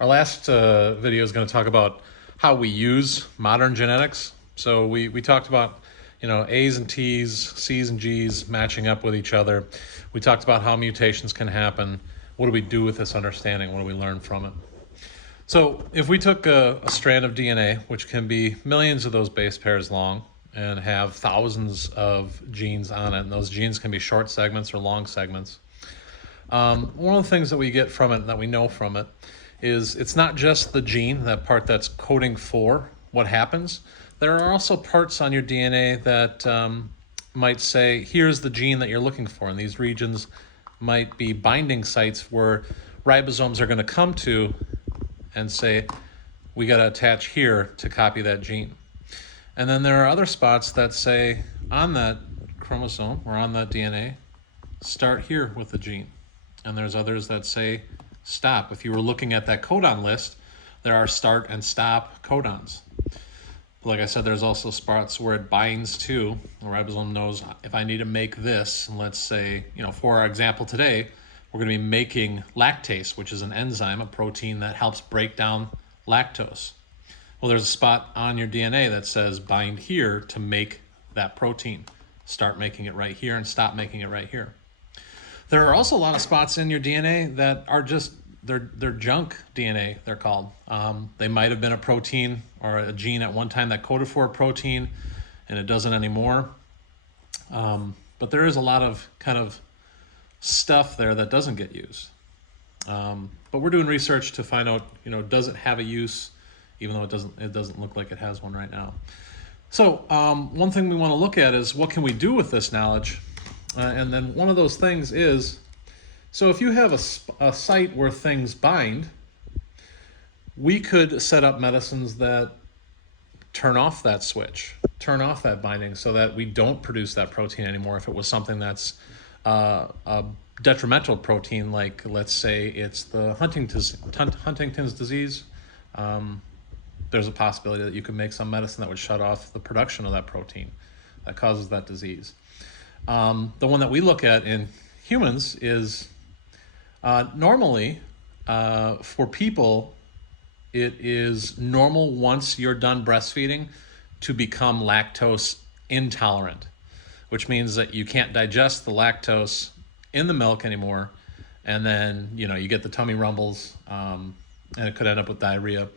Our last video is going to talk about how we use modern genetics. So we talked about, A's and T's, C's and G's matching up with each other. We talked about how mutations can happen. What do we do with this understanding? What do we learn from it? So if we took a strand of DNA, which can be millions of those base pairs long and have thousands of genes on it, and those genes can be short segments or long segments, one of the things that we get from it, that we know from it, is it's not just the gene, that part that's coding for what happens. There are also parts on your DNA that might say, here's the gene that you're looking for. And these regions might be binding sites where ribosomes are going to come to and say, we got to attach here to copy that gene. And then there are other spots that say, on that chromosome or on that DNA, start here with the gene. And there's others that say, stop. If you were looking at that codon list, there are start and stop codons. Like I said, there's also spots where it binds to, the ribosome knows if I need to make this, and let's say, for our example today, we're going to be making lactase, which is an enzyme, a protein that helps break down lactose. Well, there's a spot on your DNA that says bind here to make that protein. Start making it right here and stop making it right here. There are also a lot of spots in your DNA that are just, they're junk DNA, they're called. They might have been a protein or a gene at one time that coded for a protein and it doesn't anymore. But there is a lot of kind of stuff there that doesn't get used. But we're doing research to find out, does it have a use, even though it doesn't look like it has one right now. So one thing we want to look at is what can we do with this knowledge? And then one of those things is, so if you have a site where things bind, we could set up medicines that turn off that switch, turn off that binding so that we don't produce that protein anymore. If it was something that's a detrimental protein, like let's say it's the Huntington's disease, there's a possibility that you could make some medicine that would shut off the production of that protein that causes that disease. The one that we look at in humans is normally for people, it is normal once you're done breastfeeding to become lactose intolerant, which means that you can't digest the lactose in the milk anymore. And then, you get the tummy rumbles and it could end up with diarrhea.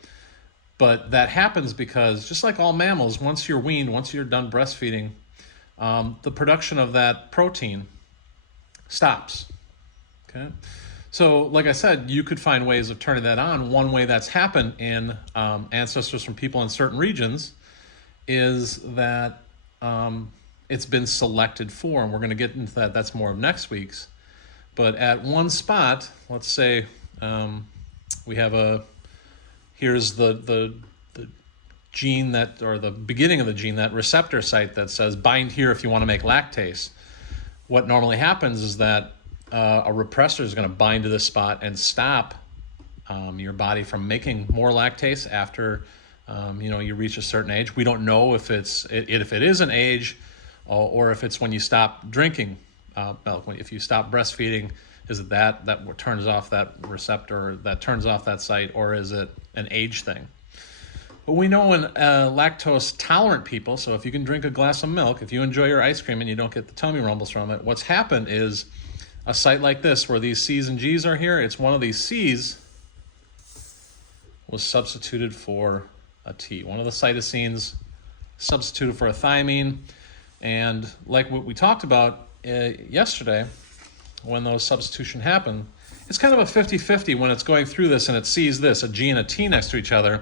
But that happens because just like all mammals, once you're weaned, once you're done breastfeeding, the production of that protein stops. Okay, so like I said, you could find ways of turning that on. One way that's happened in ancestors from people in certain regions is that it's been selected for, and we're going to get into that. That's more of next week's. But at one spot, let's say we have here's the gene that, or the beginning of the gene, that receptor site that says bind here if you want to make lactase. What normally happens is that a repressor is going to bind to this spot and stop your body from making more lactase after you reach a certain age. We don't know if it is an age or if it's when you stop drinking milk. If you stop breastfeeding, is it that turns off that receptor, that turns off that site, or is it an age thing? But we know in lactose tolerant people, so if you can drink a glass of milk, if you enjoy your ice cream and you don't get the tummy rumbles from it, what's happened is a site like this where these C's and G's are here, it's one of these C's was substituted for a T. One of the cytosines substituted for a thymine. And like what we talked about yesterday, when those substitution happen, it's kind of a 50-50 when it's going through this and it sees this, a G and a T next to each other.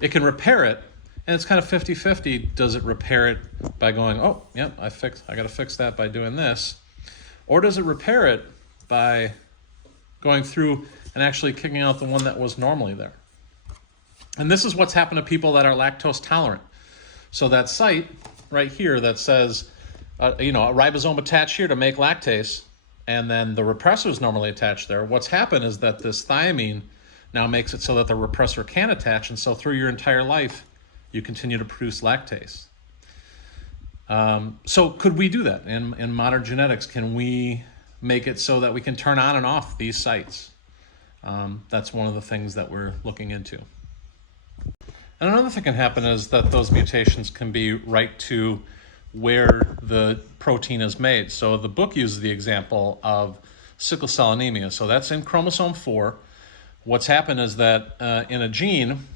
It can repair it, and it's kind of 50-50. Does it repair it by going, oh, yep, I got to fix that by doing this? Or does it repair it by going through and actually kicking out the one that was normally there? And this is what's happened to people that are lactose tolerant. So that site right here that says, a ribosome attached here to make lactase, and then the repressor is normally attached there. What's happened is that this thiamine now makes it so that the repressor can attach, and so through your entire life, you continue to produce lactase. So could we do that in modern genetics? Can we make it so that we can turn on and off these sites? That's one of the things that we're looking into. And another thing can happen is that those mutations can be right to where the protein is made. So the book uses the example of sickle cell anemia. So that's in chromosome 4. What's happened is that in a gene,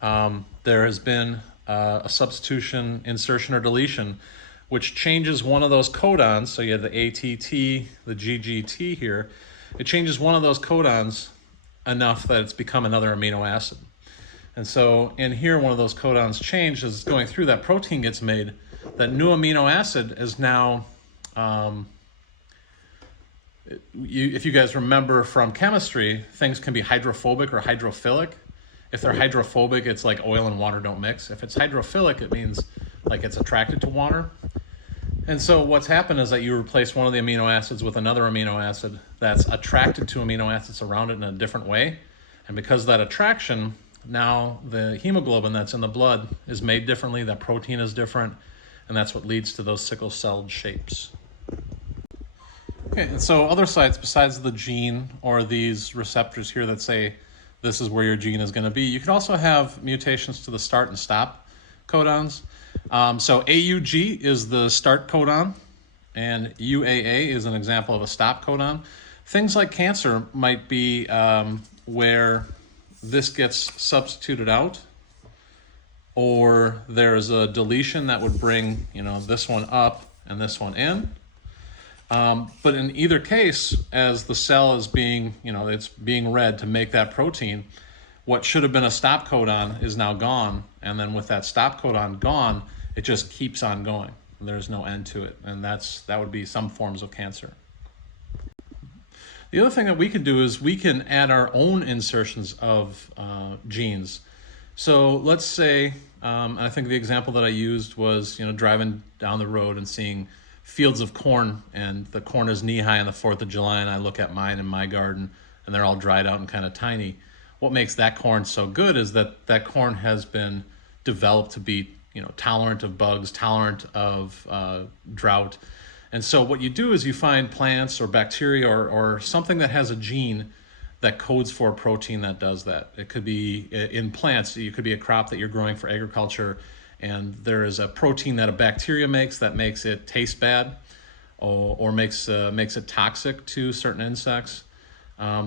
there has been a substitution, insertion, or deletion, which changes one of those codons. So you have the ATT, the GGT here. It changes one of those codons enough that it's become another amino acid. And so in here, one of those codons changed as it's going through, that protein gets made. That new amino acid is now, if you guys remember from chemistry, things can be hydrophobic or hydrophilic. If they're hydrophobic, it's like oil and water don't mix. If it's hydrophilic, it means like it's attracted to water. And so what's happened is that you replace one of the amino acids with another amino acid that's attracted to amino acids around it in a different way. And because of that attraction, now the hemoglobin that's in the blood is made differently, that protein is different, and that's what leads to those sickle-celled shapes. Okay, and so other sites besides the gene or these receptors here that say this is where your gene is going to be, you could also have mutations to the start and stop codons. So AUG is the start codon, and UAA is an example of a stop codon. Things like cancer might be where this gets substituted out, or there's a deletion that would bring, this one up and this one in. But in either case, as the cell is being, it's being read to make that protein, what should have been a stop codon is now gone. And then with that stop codon gone, it just keeps on going. There's no end to it. And that would be some forms of cancer. The other thing that we can do is we can add our own insertions of genes. So let's say, I think the example that I used was, driving down the road and seeing fields of corn, and the corn is knee-high on the 4th of July, and I look at mine in my garden, and they're all dried out and kind of tiny. What makes that corn so good is that that corn has been developed to be, tolerant of bugs, tolerant of drought. And so what you do is you find plants or bacteria or something that has a gene that codes for a protein that does that. It could be in plants, it could be a crop that you're growing for agriculture, and there is a protein that a bacteria makes that makes it taste bad or makes it toxic to certain insects.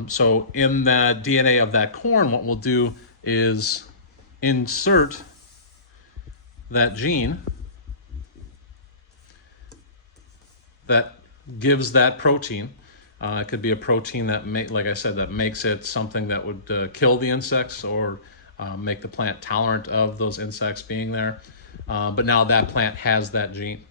So in the DNA of that corn, what we'll do is insert that gene that gives that protein. It could be a protein that, like I said, that makes it something that would kill the insects or make the plant tolerant of those insects being there. But now that plant has that gene.